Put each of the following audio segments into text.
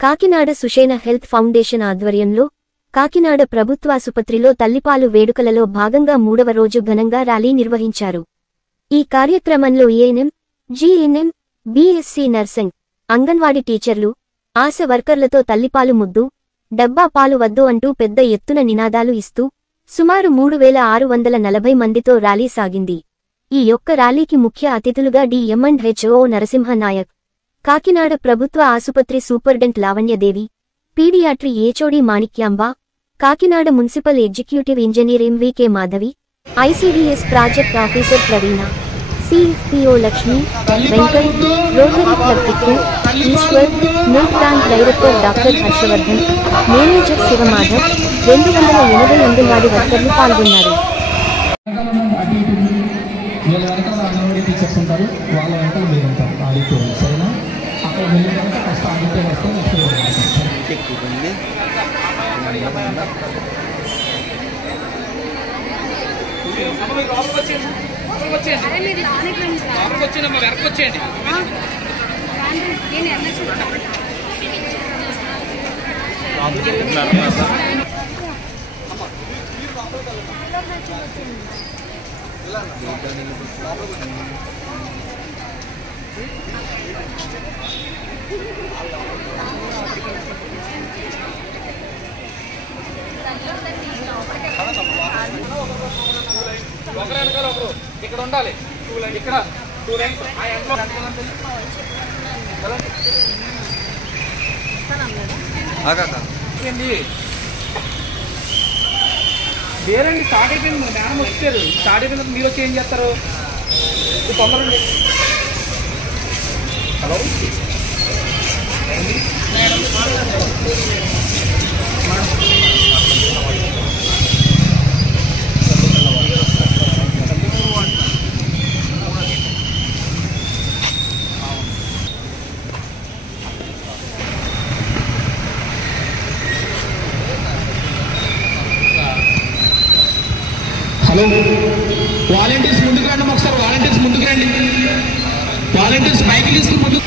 Kakinada సుషేణ health foundation ఆధ్వర్యంలో కాకినాడ ప్రభుత్వాసుపత్రిలో తల్లిపాలు వేడుకలలో భాగంగా 3వ రోజు ఘనంగా ర్యాలీ నిర్వహించారు. ఈ కార్యక్రమంలో ANM, GNM, BSc nursing, anganwadi టీచర్లు, ఆశా వర్కర్లతో తల్లిపాలు ముద్దు, డబ్బా పాలు వద్దు అంటూ పెద్ద ఎత్తున నినాదాలు ఇస్తూ సుమారు 3640 మందితో ర్యాలీ సాగింది. ఈ యొక్క ర్యాలీకి ముఖ్య అతిథులుగా డిఎంఎండ్హెచ్ఓ నరసింహ నాయక్, కాకినాడ ప్రభుత్వ ఆసుపత్రి superintendent Lavanyadevi, paediatry HOD Manikyamba, Kakinada municipal executive engineer MVK Madhavi, ICDS project officer Praveena, CPO Lakshmi, Venkat, Rotary Club Tikku, Eshwar, milk plant director doctor Harshavardhan, manager Shivamadhav, 280 anganwadi వర్కర్లు పాల్గొన్నారు. ఇక్కడ ఉండాలి, ఇక్కడ 2 లైన్స్ వేరండి. స్టార్ట్ అయిపోయింది, మేడం వచ్చారు. స్టార్ట్ అయిపోయిన మీరు వచ్చి ఏం చేస్తారు? తొందరండి. హలో హలో వాలంటీర్స్ ముందుకు రండి. ఒకసారి వాలంటీర్స్ ముందుకు రండి. వాలంటీర్స్ బైక్ తీసుకుని ముందుకు.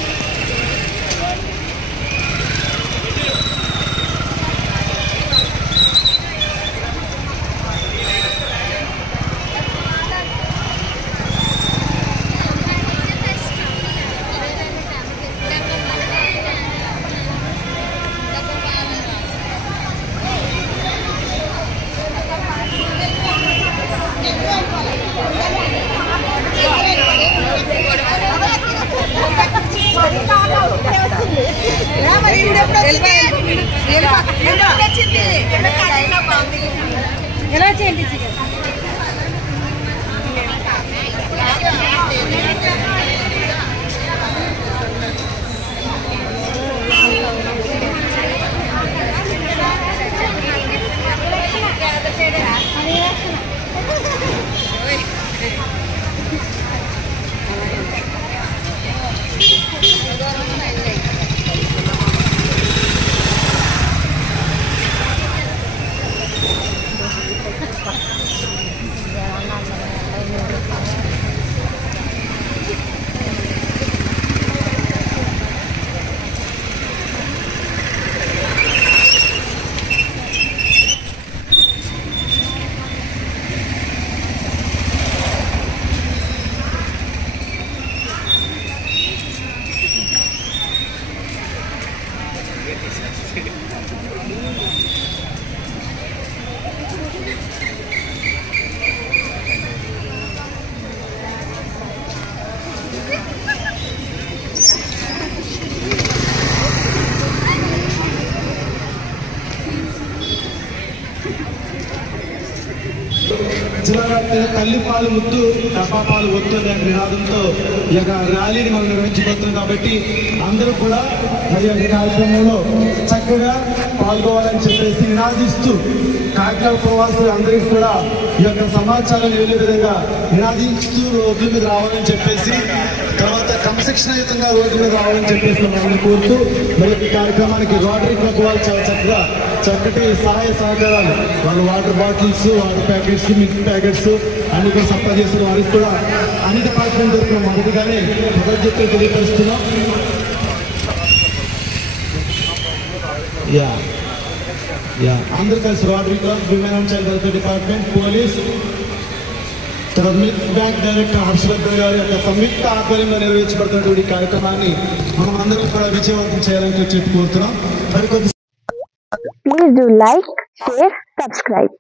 ఎలా చేయండి? తల్లి పాలు ముద్దు, డబ్బా పాలు వద్దు అనే నినాదంతో ఈ యొక్క ర్యాలీని మనం నిర్వహించబోతున్నాం. కాబట్టి అందరూ కూడా మరి యొక్క కార్యక్రమంలో చక్కగా పాల్గొవాలని చెప్పేసి నినాదిస్తూ కాకినాడ ప్రవాసులు అందరికీ కూడా ఈ యొక్క సమాచారం వెళ్ళే విధంగా నినాదిస్తూ రోడ్ల మీద రావాలని చెప్పేసి, తర్వాత క్రమశిక్షణయుతంగా రోడ్ల మీద రావాలని చెప్పేసి మమ్మల్ని కోరుతూ మరి ఈ కార్యక్రమానికి రోటరీ క్లబ్ వాళ్ళు చాలా చక్కగా చక్కటి సహాయ సహకారాలు, వాళ్ళు water bottles, water packets, milk packets అన్ని కూడా సప్లై చేసిన వారికి కూడా అన్ని డిపార్ట్మెంట్ తరఫున మొదటిగానే కృతజ్ఞతలు తెలియపరుస్తున్నాం. అందరూ కలిసి rotary club, women and child welfare department, police, milk bank director Harshavardhan గారి యొక్క సంయుక్త ఆధ్వర్యంలో నిర్వహించబడుతున్నటువంటి కార్యక్రమాన్ని మనం అందరం కూడా విజయవంతం చేయాలని చెప్పి కోరుతున్నాం. Please do like, share, subscribe.